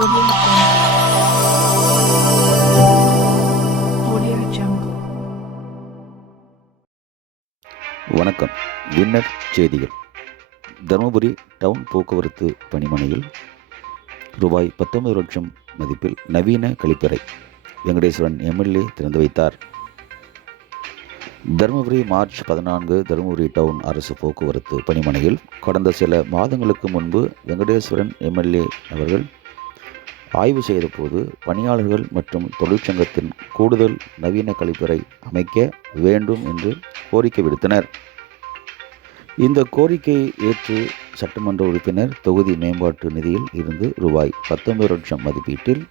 Audio Jungle. வணக்கம். Winner செய்திகள். Dharmapuri down போக்குவரத்து பணிமனையில் ரூபாய் 19 லட்சம் மதிப்பில் நவீன கழிப்பறை வெங்கடேஸ்வரன் எம்எல்ஏ திறந்து வைத்தார். தருமபுரி மார்ச் 14 தருமபுரி டவுன் அரசு போக்குவரத்து பணிமனையில் கடந்த சில மாதங்களுக்கு முன்பு வெங்கடேஸ்வரன் எம்எல்ஏ அவர்கள் ஆய்வு செய்தபோது பணியாளர்கள் மற்றும் தொழிற்சங்கத்தின் கூடுதல் நவீன கழிப்பறை அமைக்க வேண்டும் என்று கோரிக்கை விடுத்தனர். இந்த கோரிக்கையை ஏற்று சட்டமன்ற உறுப்பினர் தொகுதி மேம்பாட்டு நிதியில் இருந்து ரூபாய் 19 லட்சம் மதிப்பீட்டில்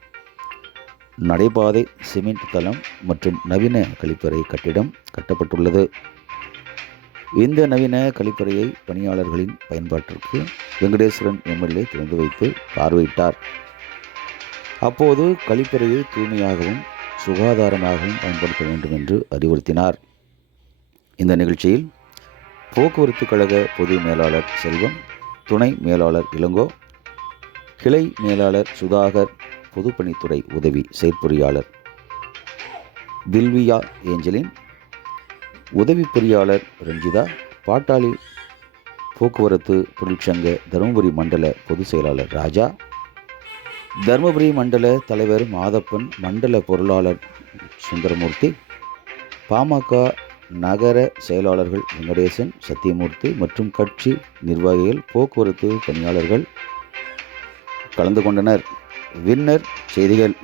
நடைபாதை, சிமெண்ட் தளம் மற்றும் நவீன கழிப்பறை கட்டிடம் கட்டப்பட்டுள்ளது. இந்த நவீன கழிப்பறையை பணியாளர்களின் பயன்பாட்டிற்கு வெங்கடேஸ்வரன் எம்எல்ஏ திறந்து வைத்து பார்வையிட்டார். அப்போது கழிப்பறையை தூய்மையாகவும் சுகாதாரமாகவும் பயன்படுத்த வேண்டும் என்று அறிவுறுத்தினார். இந்த நிகழ்ச்சியில் போக்குவரத்து கழக பொது மேலாளர் செல்வம், துணை மேலாளர் இளங்கோ, கிளை மேலாளர் சுதாகர், பொதுப்பணித்துறை உதவி செயற்பொறியாளர் தில்வியா ஏஞ்சலின், உதவி பொறியாளர் ரஞ்சிதா, பாட்டாளி போக்குவரத்து தொழிற்சங்க தருமபுரி மண்டல பொதுச் செயலாளர் ராஜா, தருமபுரி மண்டல தலைவர் மாதப்பன், மண்டல பொருளாளர் சுந்தரமூர்த்தி, பாமக நகர செயலாளர்கள் வெங்கடேசன், சத்தியமூர்த்தி மற்றும் கட்சி நிர்வாகிகள், போக்குவரத்து பணியாளர்கள் கலந்து கொண்டனர். வின்னர் செய்திகள்.